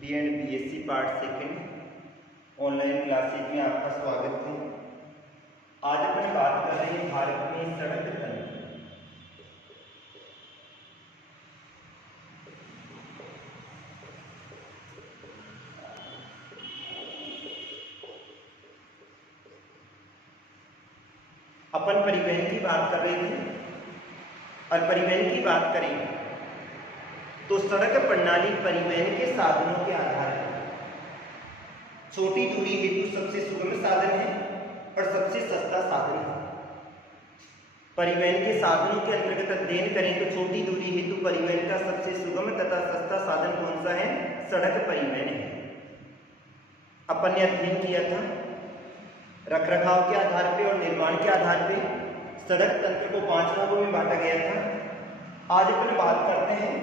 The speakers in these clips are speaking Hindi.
BSc part second online classes में आपका स्वागत है। आज अपन बात कर रहे हैं भारत में सड़क तंत्र। अपन परिवहन की बात कर रहे थे और परिवहन की बात करें तो सड़क प्रणाली परिवहन के साधनों के आधार पर छोटी दूरी हेतु सबसे सुगम साधन है और सबसे सस्ता साधन है। परिवहन के साधनों के अंतर्गत अध्ययन करें तो छोटी दूरी हेतु परिवहन का सबसे सुगम तथा सस्ता साधन कौन सा है? सड़क परिवहन है। अपन ने अध्ययन किया था रखरखाव के आधार पे और निर्माण के आधार पे सड़क तंत्र को 5 भागों में बांटा गया था। आज अपन बात करते हैं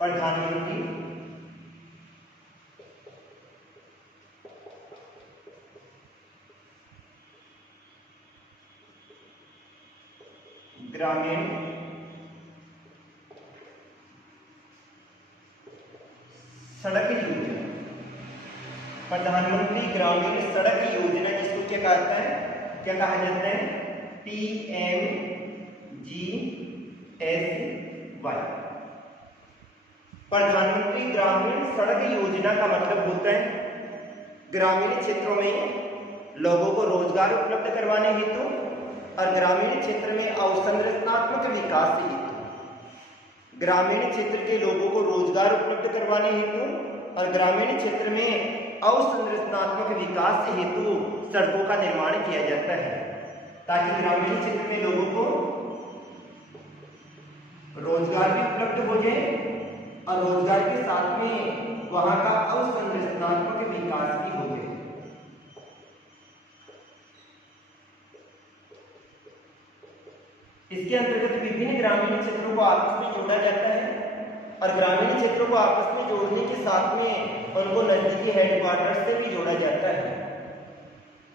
प्रधानमंत्री ग्रामीण सड़क योजना। प्रधानमंत्री ग्रामीण सड़क योजना जिसको क्या कहता है, क्या कहा जाता है? PMGSY। प्रधानमंत्री ग्रामीण सड़क योजना का मतलब होता है ग्रामीण क्षेत्रों में लोगों को रोजगार उपलब्ध करवाने हेतु और ग्रामीण क्षेत्र में अवसंरचनात्मक विकास हेतु, ग्रामीण क्षेत्र के लोगों को रोजगार उपलब्ध करवाने हेतु और ग्रामीण क्षेत्र में अवसंरचनात्मक विकास हेतु सड़कों का निर्माण किया जाता है ताकि ग्रामीण क्षेत्र में लोगों को रोजगार भी उपलब्ध हो जाए और रोजगार के साथ में वहां का अवसंरचनात्मक विकास भी हो जाए। इसके अंतर्गत विभिन्न ग्रामीण क्षेत्रों को आपस में जोड़ा जाता है और ग्रामीण क्षेत्रों को आपस में जोड़ने के साथ में उनको नजदीकी हेडक्वार्टर से भी जोड़ा जाता है।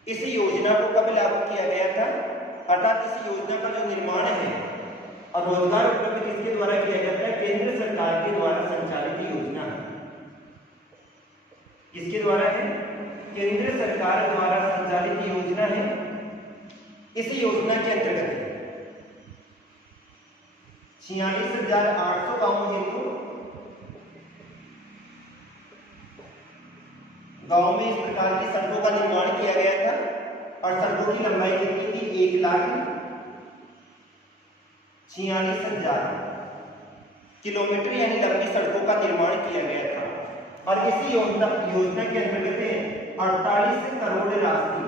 इस योजना को कब लागू किया गया था? अर्थात इस योजना का जो निर्माण है और रोजगार उपलब्ध किसके द्वारा किया जाता है? केंद्र सरकार के द्वारा संचालित योजना है। किसके द्वारा है? केंद्र सरकार द्वारा संचालित योजना है। इस योजना के अंतर्गत 46,800 गांवों हेतु गांव में इस प्रकार की सड़कों का निर्माण किया गया था और सड़कों की लंबाई कितनी थी? 1,46,000 किलोमीटर यानी लंबी सड़कों का निर्माण किया गया था। और इसी योजना के अंतर्गत 48 करोड़ राशि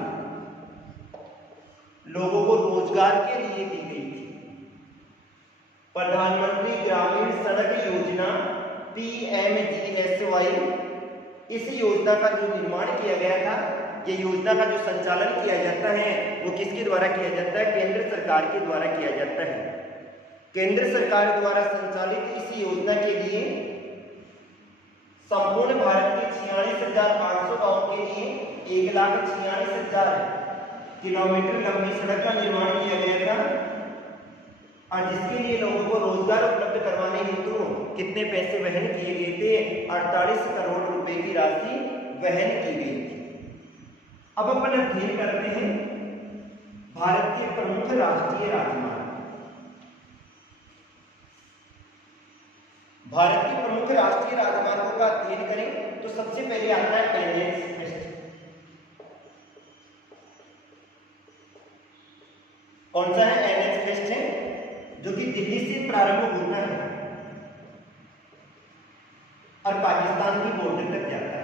लोगों को रोजगार के लिए दी गई थी। प्रधानमंत्री ग्रामीण सड़क योजना PMGSY, इस योजना का जो निर्माण किया गया था, ये योजना का जो संचालन किया जाता है वो किसके द्वारा किया जाता है? केंद्र सरकार के द्वारा किया जाता है। केंद्र सरकार द्वारा संचालित इस योजना के लिए संपूर्ण भारत के 46,800 गांवों के लिए 1,46,000 किलोमीटर लंबी सड़क का निर्माण किया गया था और जिसके लिए लोगों को रोजगार उपलब्ध करवाने हेतु कितने पैसे वहन किए गए थे? 48 करोड़ रुपए की राशि वहन की गई थी। अब अपन अध्ययन करते हैं भारत के प्रमुख राष्ट्रीय राजमार्ग। भारत के प्रमुख राष्ट्रीय राजमार्गों का अध्ययन करें तो सबसे पहले आता है NH वेस्ट। कौन सा है? NH वेस्ट है जो कि दिल्ली से प्रारंभ होता है और पाकिस्तान की बॉर्डर तक जाता है।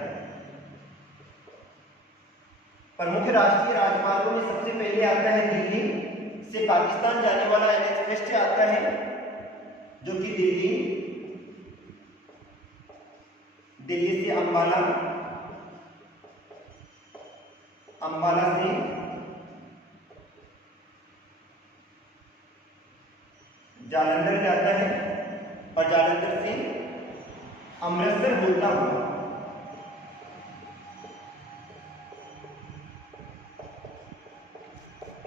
प्रमुख राष्ट्रीय राजमार्गों में सबसे पहले आता है दिल्ली से पाकिस्तान जाने वाला NH वेस्ट आता है जो कि दिल्ली से अंबाला, अंबाला से जालंधर जाता है और जालंधर से अमृतसर होता हुआ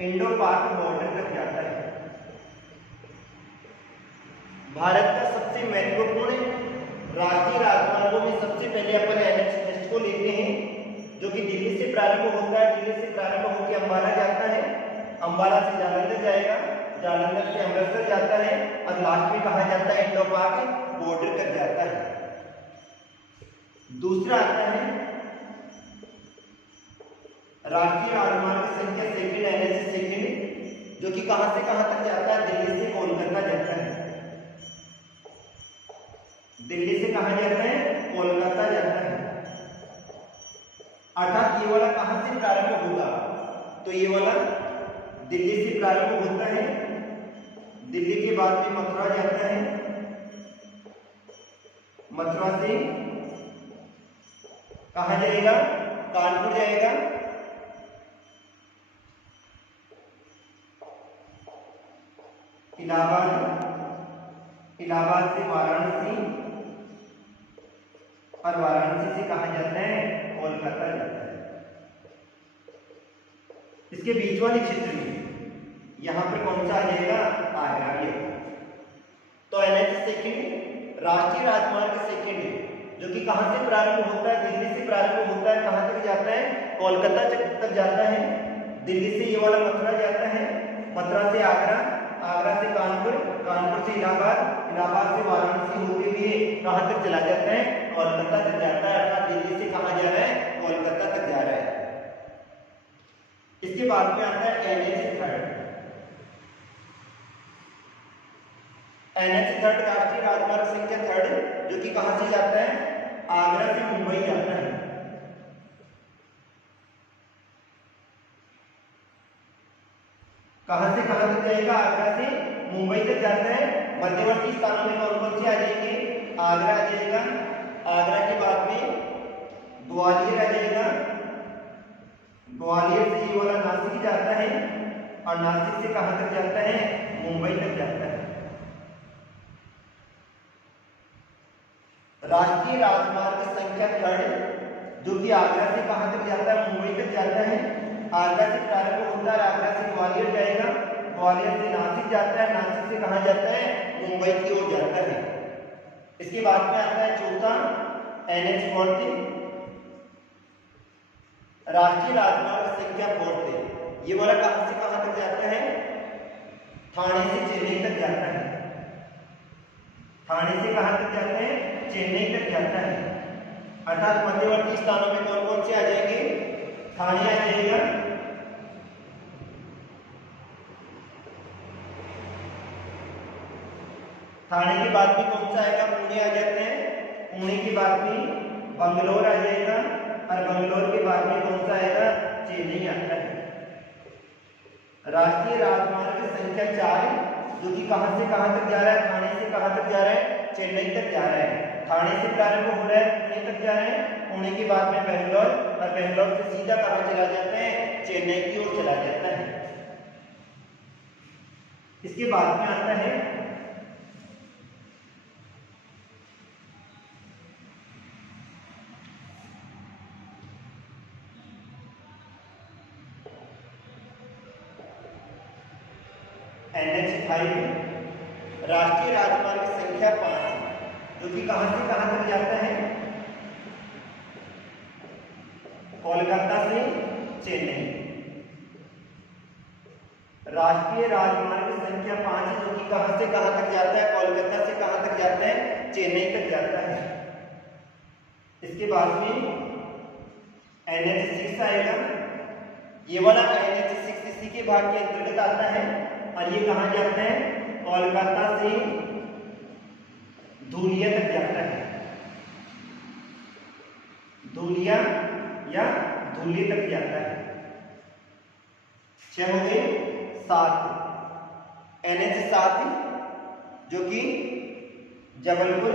इंडो पाक बॉर्डर तक जाता है। भारत का सबसे महत्वपूर्ण राष्ट्रीय राजमार्गों में सबसे पहले अपन NH को लेते हैं, जो कि दिल्ली से प्रारंभ होता है। दिल्ली से प्रारंभ होकर अंबाला जाता है, अंबाला से जालंधर जाएगा, जालंधर से अमृतसर जाता है और लास्ट में कहा जाता है इंडो पाक बॉर्डर कर जाता है। दूसरा आता है राष्ट्रीय राजमार्ग संख्या सेकंड NH सेकंड, जो कि कहां से कहां तक जाता है, दिल्ली से कोलकाता जाता है। दिल्ली से कहां जाता है, कोलकाता जाता है। अर्थात ये वाला कहां से प्रारंभ होगा, तो ये वाला दिल्ली से प्रारंभ होता है, दिल्ली के बाद में मथुरा जाता है, मथुरा से कहां जाएगा, कानपुर जाएगा, इलाहाबाद, इलाहाबाद से वाराणसी और वाराणसी से कहां जाता है, कोलकाता जाता है। इसके बीच वाले क्षेत्र में यहां पर कौन सा आ जाएगा, आगरा। तो NH सेकंड राष्ट्रीय राजमार्ग सेकंड, जो कि कहां से प्रारंभ होता है, दिल्ली से प्रारंभ होता है, कहां तक जाता है, कोलकाता तक जाता है। दिल्ली से ये वाला मथुरा जाता है, मथुरा से आगरा, आगरा से कानपुर, कानपुर से इलाहाबाद, इलाहाबाद से वाराणसी होते हुए कहां तक चला जाता है, कोलकाता तक जाता है। अर्थात दिल्ली से कहां जा रहा है, कोलकाता तक जा रहा है। इसके बाद में आता है NH थर्ड। NH थर्ड राष्ट्रीय राजमार्ग संख्या थर्ड, जो कि कहां से जाता है, आगरा से मुंबई जाता है। कहां से कहां तक जाएगा, आगरा से मुंबई तक जाता है। मध्यवर्ती स्थानों में कौन कौन से आ जाएंगे, आगरा आ जाएगा, आगरा के बाद में ग्वालियर आ जाएगा, ग्वालियर से ये वाला नासिक जाता है और नासिक से कहां तक जाता है, मुंबई तक जाता है। राष्ट्रीय राजमार्ग संख्या थर्ड, जो कि आगरा से कहां तक जाता है, मुंबई तक जाता है। आगरा से प्रारंभ होता है, आगरा से ग्वालियर जाएगा, ग्वालियर से नासिक जाता है, नासिक से कहां जाता है, मुंबई की ओर जाता है। इसके बाद में आता है चौथा NH फोर्थ राष्ट्रीय राजमार्ग संख्या फोर्थ। ये वाला कहां से कहां तक जाता है, थाने से चेन्नई तक जाता है। थाने से कहां तक जाता है, चेन्नई तक जाता है। अर्थात मध्यवर्ती स्थानों में कौन कौन से आ जाएंगे, थाने आ जाएगा, थाने के बाद में कौन सा आएगा, पुणे आ जाते हैं, पुणे के बाद में बंगलोर आ जाएगा और बंगलोर के बाद में कौन सा आएगा, चेन्नई आता है। राष्ट्रीय राजमार्ग संख्या 4, जो कि कहां से कहां तक जा रहा है, थाने से कहां तक जा रहा है, चेन्नई तक जा रहा है। थाने से प्रारंभ हो रहा है, पुणे तक जा रहा है, पुणे के बाद में बेंगलोर और बेंगलोर से सीधा कहां चला जाता है, चेन्नई की ओर चला जाता है। इसके बाद में आता है NH 5 राष्ट्रीय राजमार्ग संख्या 5, जो कि कहां से कहां तक जाता है, कोलकाता से चेन्नई। राष्ट्रीय राजमार्ग संख्या 5, जो कि कहां से कहां तक जाता है, कोलकाता से कहां तक जाता है, चेन्नई तक जाता है। इसके बाद में NH 6 आएगा। ये वाला NH 6 इसी के भाग के अंतर्गत आता है और ये कहां जाता है, कोलकाता से धुलिया तक जाता है। धुलिया या धुली तक जाता है। 6 हो गए। 7 NH 7, जो कि जबलपुर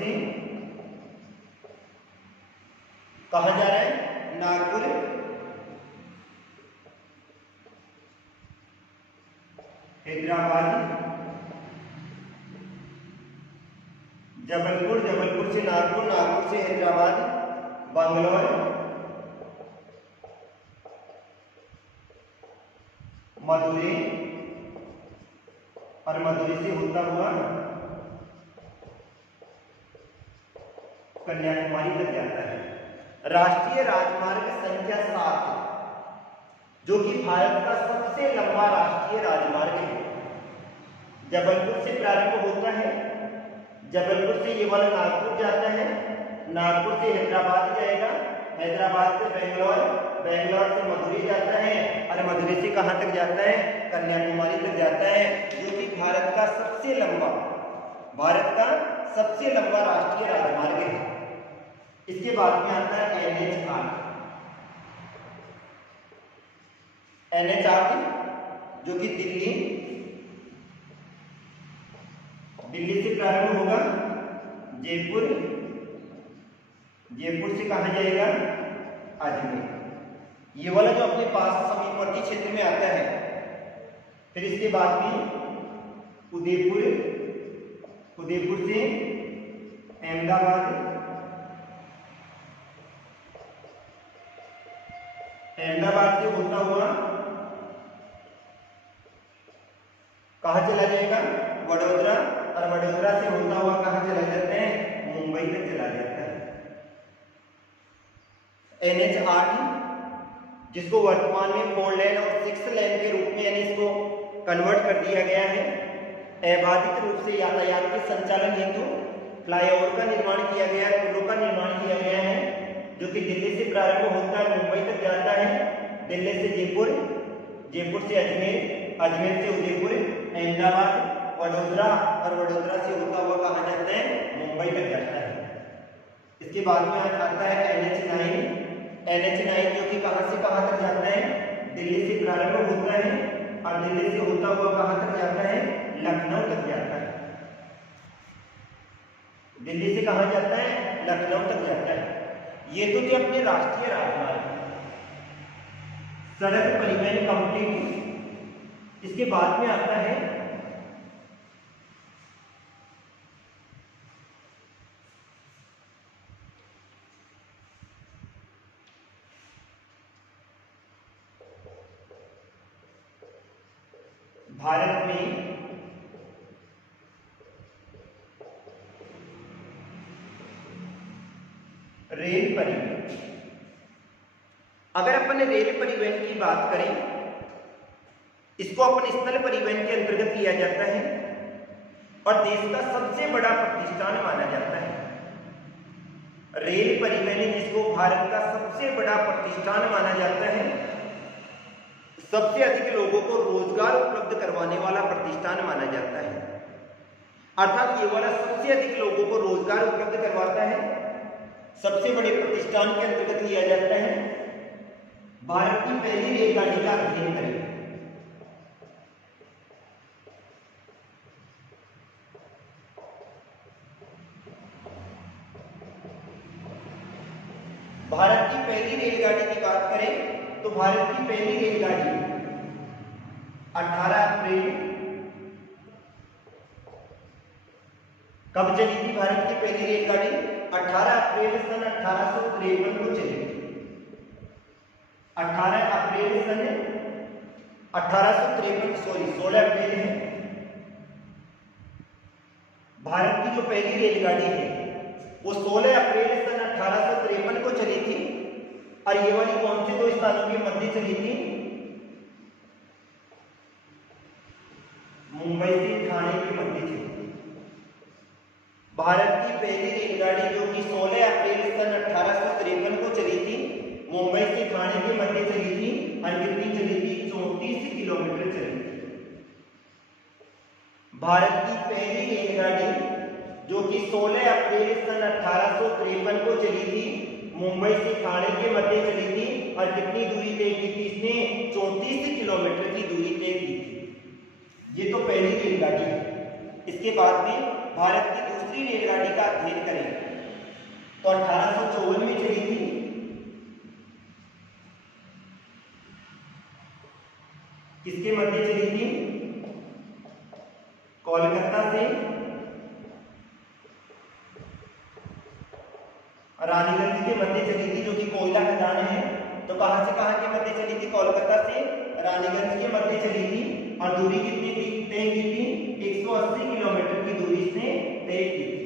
से कहां जा रहा है, नागपुर, हैदराबाद, जबलपुर, जबलपुर से नागपुर, नागपुर से हैदराबाद, बंगलोर, मदुरै और मदुरै से होता हुआ कन्याकुमारी तक जाता है। राष्ट्रीय राजमार्ग संख्या 7 जो कि भारत का सबसे लंबा राष्ट्रीय राजमार्ग है, जबलपुर से प्रारंभ होता है। जबलपुर से ये वाला नागपुर जाता है, नागपुर से हैदराबाद जाएगा, हैदराबाद से बेंगलोर, बेंगलोर से मदुरै जाता है और मदुरै से कहाँ तक जाता है, कन्याकुमारी तक जाता है, जो कि भारत का सबसे लंबा राष्ट्रीय राजमार्ग है। इसके बाद में आता है NH8 जो कि दिल्ली से प्रारंभ होगा, जयपुर से कहा जाएगा, अजमेर। ये वाला जो अपने पास समीपवर्ती क्षेत्र में आता है। फिर इसके बाद में उदयपुर से अहमदाबाद से होता हुआ कहाँ चला जाएगा, वडोदरा, और वडोदरा से होता हुआ कहाँ चला जाता है, मुंबई तक चला जाता है। NH8 जिसको वर्तमान में 4 लेन और 6 लेन के रूप में यानी इसको कन्वर्ट कर दिया गया है। अबाधित रूप से यातायात के संचालन हेतु फ्लाईओवर का निर्माण किया गया है, पुलों का निर्माण किया गया है, जो कि दिल्ली से प्रारंभ होता है, मुंबई तक जाता है, दिल्ली से जयपुर, जयपुर से अजमेर, अजमेर से उदयपुर, अहमदाबाद, वडोदरा और वडोदरा से होता हुआ कहाँ जाता है, मुंबई तक जाता है। इसके बाद में आता है NH9 जो कि कहाँ से कहाँ तक जाता है, दिल्ली से प्रारंभ होता है और दिल्ली से होता हुआ कहाँ तक जाता है, लखनऊ तक जाता है। दिल्ली से कहाँ जाता है, लखनऊ तक जाता है। ये तो थे अपने राष्ट्रीय राजमार्ग। सड़क परिवहन कंप्लीट। इसके बाद में आता है भारत में रेल परिवहन। अगर अपन रेल परिवहन की बात करें, इसको अपन स्थल परिवहन के अंतर्गत लिया जाता है और देश का सबसे बड़ा प्रतिष्ठान माना जाता है। रेल परिवहन जिसको भारत का सबसे बड़ा प्रतिष्ठान माना जाता है, सबसे अधिक लोगों को रोजगार उपलब्ध करवाने वाला प्रतिष्ठान माना जाता है। अर्थात ये वाला सबसे अधिक लोगों को रोजगार उपलब्ध करवाता है, सबसे बड़े प्रतिष्ठान के अंतर्गत लिया जाता है। भारत की पहली रेलगाड़ी का अध्ययन करें। भारत की पहली रेलगाड़ी की बात करें तो भारत की पहली रेलगाड़ी 18 अप्रैल कब चली थी? भारत की पहली रेलगाड़ी 18 अप्रैल सन 1853 को चली थी। 18 अप्रैल सन 1853 16 अप्रैल है। भारत की जो पहली रेलगाड़ी है वो 16 अप्रैल सन 1853 को चली थी और ये वाली कौन से 2 स्थानों के मध्य चली थी? मुंबई से ठाणे के मध्य चली थी। भारत की पहली रेलगाड़ी जो कि 16 अप्रैल सन 1853 को चली थी, मुंबई से ठाणे के मध्य चली थी और कितनी चली थी? 34 किलोमीटर चली थी। भारत की पहली रेलगाड़ी जो कि 16 अप्रैल सन 1853 को चली थी, मुंबई से ठाणे के मध्य चली थी और कितनी दूरी तय की थी? इसने 34 किलोमीटर की दूरी तय की थी। ये तो पहली रेलगाड़ी है। इसके बाद में भारत की दूसरी रेलगाड़ी का अध्ययन करें तो 1854 में चली थी। किसके मध्य चली थी? कोलकाता से रानीगंज के मध्य चली थी, जो कि कोयला खदान है। तो कहां से कहां के मध्य चली थी? कोलकाता से रानीगंज के मध्य चली थी और दूरी कितनी थी तय की थी 180 किलोमीटर की दूरी इसने तय की थी।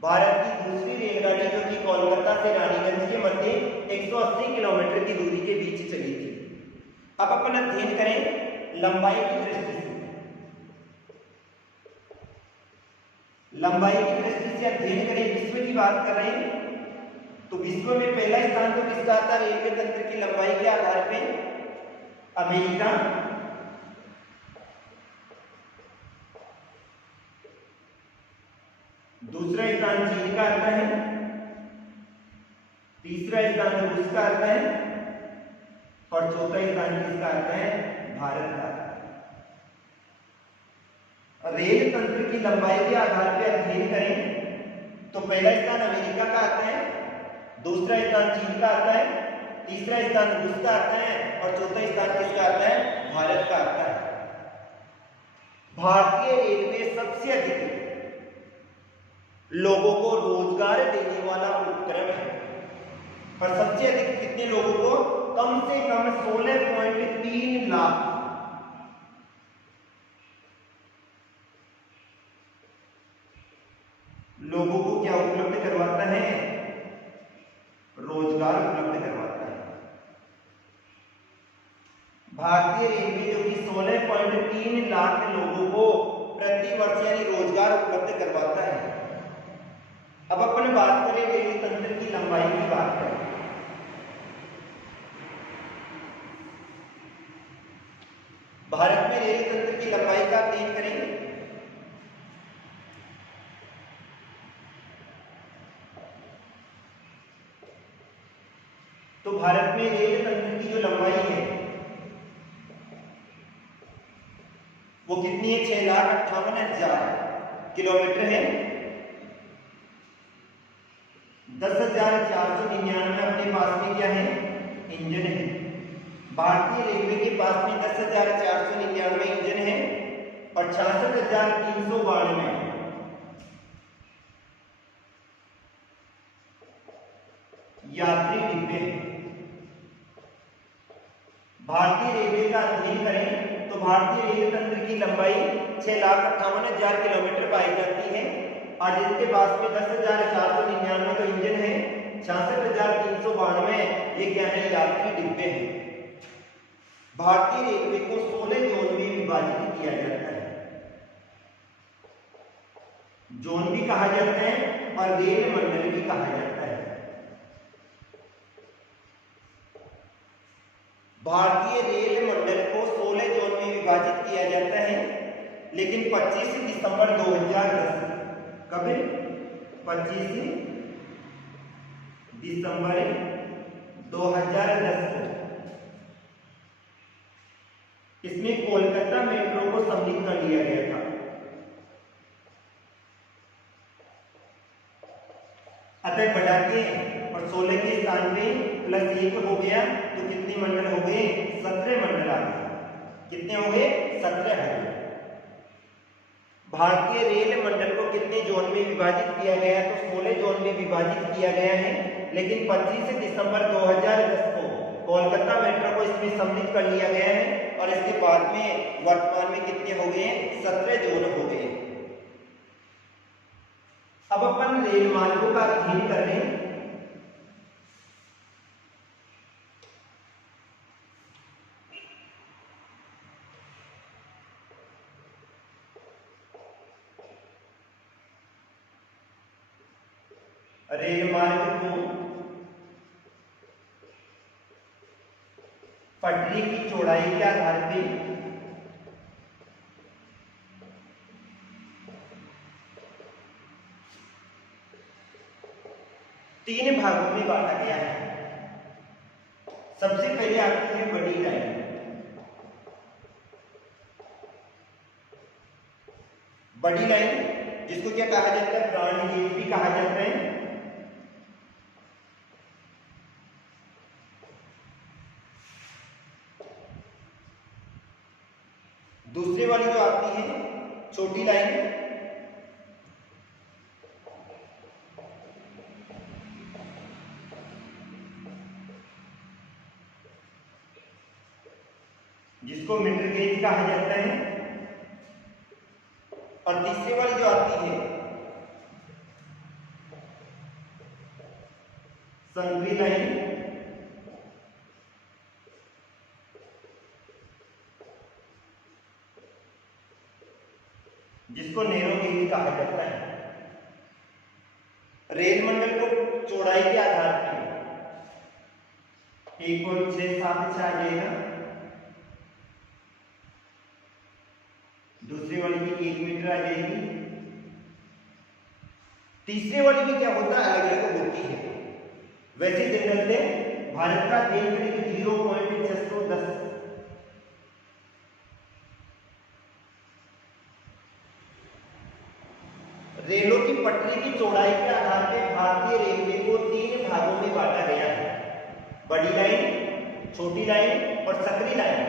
भारत की दूसरी रेलगाड़ी जो कि कोलकाता से रानीगंज के मध्य 180 किलोमीटर की दूरी के बीच चली थी। अब अपन अध्ययन करें लंबाई की दृष्टि से। लंबाई की दृष्टि से अध्ययन करें, विश्व की बात कर रहे हैं तो विश्व में पहला स्थान तो किसका आता है रेलवे तंत्र की लंबाई के आधार पे? अमेरिका, दूसरा स्थान चीन का आता है, तीसरा स्थान रूस का आता है और चौथा स्थान किसका आता है? भारत का। रेल तंत्र की लंबाई के आधार पर अध्ययन करें तो पहला स्थान अमेरिका का आता है, दूसरा स्थान चीन का आता है, तीसरा स्थान रूस का आता है और चौथा स्थान किसका आता है? भारत का आता है। भारतीय रेलवे सबसे अधिक लोगों को रोजगार देने वाला उपक्रम है और सबसे अधिक कितने लोगों को? कम से कम 16.3 लाख लोगों को क्या उपलब्ध करवाता है? रोजगार उपलब्ध करवाता है। भारतीय रेलवे जो कि 16.3 लाख लोगों को प्रति वर्ष यानी रोजगार उपलब्ध करवाता है। अब अपन बात करें रेल तंत्र की लंबाई की बात करें। भारत में रेल तंत्र की लंबाई का अध्ययन करेंगे तो भारत में रेल तंत्र की जो लंबाई है वो कितनी है? 6,58,000 किलोमीटर है। 10,499 अपने पास में क्या है? इंजन है। भारतीय रेलवे के पास में 10,499 इंजन है और 66,392 यात्री डिब्बे हैं। भारतीय रेलवे का अध्ययन करें तो भारतीय रेल तंत्र की लंबाई 6,58,000 किलोमीटर पाई जाती है और जिनके पास में 10,499 तो इंजन है, 66,392 ये क्या है? यात्री डिब्बे हैं। भारतीय रेलवे को 16 जोन में विभाजित किया जाता है। जोन भी कहा जाता है और रेल मंडल भी कहा जाता है। भारतीय रेल मंडल को 16 जोन में विभाजित किया जाता है, लेकिन 25 दिसंबर 2010 कब? 25 दिसंबर 2010 को इसमें कोलकाता मेट्रो को सम्मिलित कर लिया गया था। अतः बढ़ा के और 16 के स्थान पे +1 हो गया तो कितने मंडल हो गए? 17 मंडल आ गए। कितने हो गए? 17 हो गए। भारतीय रेल मंडल को कितने जोन में विभाजित किया गया? तो 16 जोन में विभाजित किया गया है, लेकिन 25 दिसंबर 2010 को कोलकाता मेट्रो को इसमें सम्मिलित कर लिया गया है और इसके बाद में वर्तमान में कितने हो गए? 17 जोन हो गए। अब अपन रेल मार्गों का अध्ययन कर रहे हैं। रेल मार्ग को पटरी की चौड़ाई के आधार पे तीन भागों में बांटा गया है। सबसे पहले आती है बड़ी लाइन। बड़ी लाइन जिसको क्या कहा जाता है? ब्रॉड गेज भी कहा जाता है। दूसरे वाली जो आती है छोटी लाइन, जिसको मीटर गेज कहा जाता है। और तीसरी वाली जो आती है संकरी लाइन, जिसको नैरो गेज कहा जाता है। रेल मंडल को चौड़ाई के आधार पर 1.676 आ जाएगा, दूसरी वाली भी 1 मीटर आ जाएगी। तीसरी वाली भी क्या होता है, अलग अलग होती है। वैसे जनरल में भारत का रेल करीब 0.610 रेलों की पटरी की चौड़ाई के आधार पर भारतीय रेलवे को 3 भागों में बांटा गया है, बड़ी लाइन, छोटी लाइन और सकरी लाइन।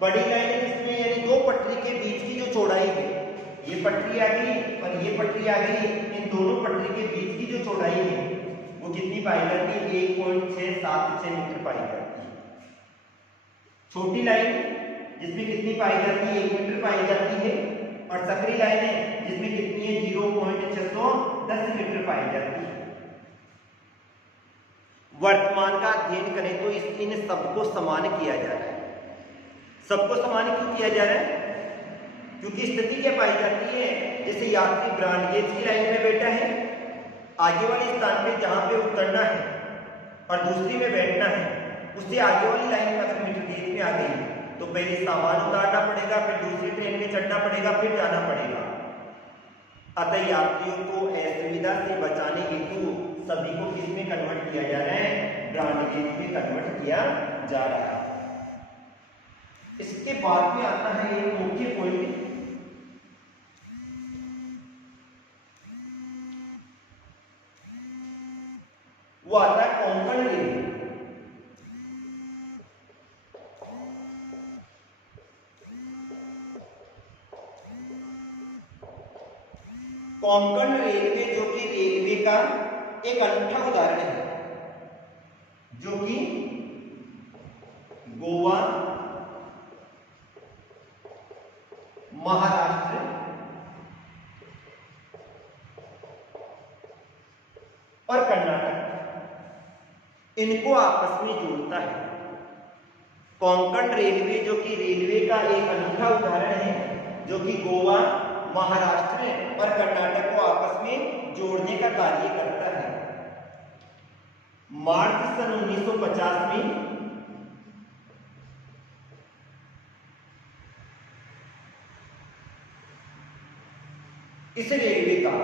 बड़ी लाइन इसमें यानी 2 पटरी के बीच की जो चौड़ाई है, ये पटरी आ गई और ये पटरी आ गई, इन दोनों पटरी के बीच की जो चौड़ाई है वो कितनी पाई जाती है, 1.676 मीटर पाई जाती है। छोटी लाइन जिसमें कितनी पाई जाती है, 1 मीटर पाई जाती है। और सकरी लाइन है जिसमें कितनी है, 0.610 मीटर पाई जाती है। वर्तमान का अध्ययन करें तो इन सबको समान किया जा रहा है। सबको समान क्यों किया जा रहा है, क्योंकि स्थिति क्या पाई जाती है, जैसे यात्री ब्रॉड गेज की लाइन में बैठा है, आगे वाले स्थान पे जहां पे उतरना है और दूसरी में बैठना है, उससे आगे वाली लाइन अगर मीटर गेज में आ गई तो पहले सामान उतारना पड़ेगा, फिर दूसरी ट्रेन में चढ़ना पड़ेगा, फिर जाना पड़ेगा। अतः यात्रियों को असुविधा से बचाने हेतु सभी को किस में कन्वर्ट किया जा रहा है, ब्रॉड गेज में कन्वर्ट किया जा रहा है। इसके बाद में आता है एक मुख्य पॉइंट, वो आता है कोंकण रेलवे। कोंकण रेलवे जो कि रेलवे का एक अनूठा उदाहरण है, जो कि गोवा, महाराष्ट्र और कर्नाटक इनको आपस में जोड़ता है। कोंकण रेलवे जो कि रेलवे का एक अनूठा उदाहरण है, जो कि गोवा, महाराष्ट्र और कर्नाटक को आपस में जोड़ने का कार्य करता है। मार्च सन 1950 में इस रेलवे का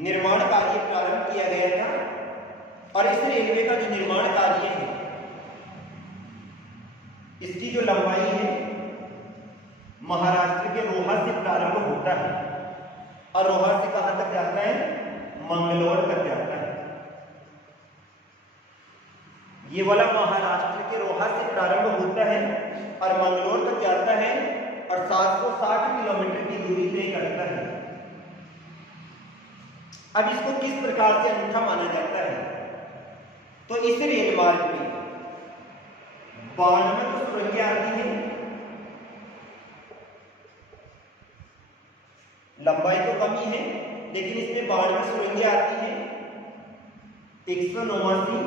निर्माण कार्य प्रारंभ किया गया था। और इस रेलवे का जो निर्माण कार्य है, इसकी जो लंबाई है महाराष्ट्र के रोहा से प्रारंभ होता है और रोहा से कहां तक जाता है, मंगलोर तक जाता है। ये वाला महाराष्ट्र के रोहा से प्रारंभ होता है और मंगलोर तक जाता है और 760 किलोमीटर की दूरी तय करता है। अब इसको किस प्रकार से अनूठा माना जाता है, तो इस रेल मार्ग में 92 सुरंगें आती हैं। लंबाई तो कम ही है, लेकिन इसमें 92 सुरंगें आती हैं। 189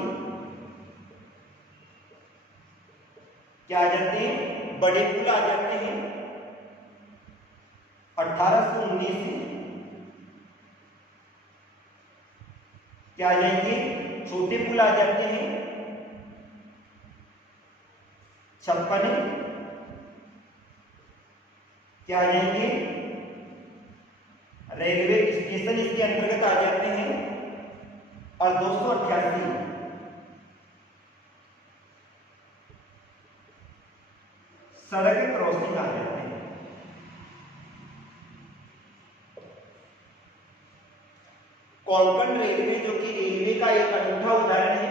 क्या आ जाते हैं, बड़े पुल आ जाते हैं। 1819 क्या आ जाएंगे, छोटे पुल आ जाते हैं। 56 क्या आ जाएंगे, रेलवे स्टेशन इसके अंतर्गत आ जाते हैं। और 288 सड़क क्रॉसिंग आ जाते हैं। कोंकण रेलवे जो कि रेलवे का एक अनूठा उदाहरण है,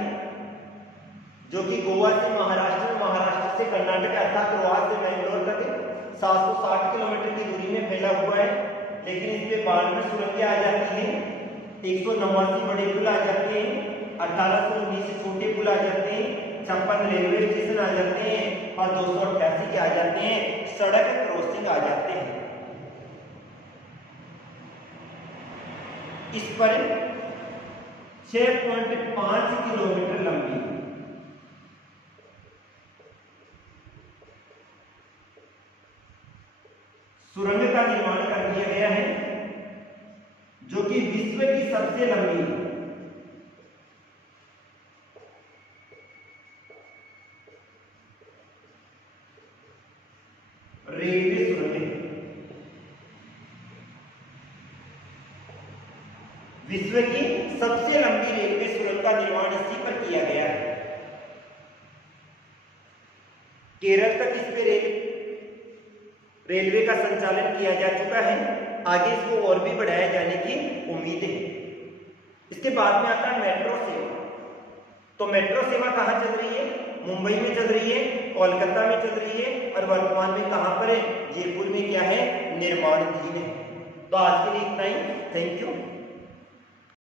जो कि गोवा से महाराष्ट्र, महाराष्ट्र से कर्नाटक अर्थात रोहा से बेंगलोर तक 760 किलोमीटर की दूरी में फैला हुआ है। लेकिन इसमें 92 सुरंगें आ जाती हैं, 189 बड़े पुल आ जाते हैं, 1819 छोटे पुल आ जाते हैं, 56 रेलवे स्टेशन आ जाते हैं और 288 के आ जाते हैं सड़क क्रॉसिंग आ जाते हैं। इस पर 6.5 किलोमीटर लंबी सुरंग का निर्माण कर दिया गया है, जो कि विश्व की सबसे लंबी रेलवे सुरंग है। विश्व की सबसे लंबी रेलवे सुरंग का निर्माण इसी पर किया गया है। केरल तक इस पे रेलवे का संचालन किया जा चुका है, आगे इसको और भी बढ़ाया जाने की उम्मीद है। इसके बाद में आता है मेट्रो सेवा। तो मेट्रो सेवा कहाँ चल रही है? मुंबई में चल रही है, कोलकाता में चल रही है और वर्तमान में कहाँ पर है? जयपुर में क्या है? निर्माणाधीन है। तो आज के लिए इतना ही। Thank you.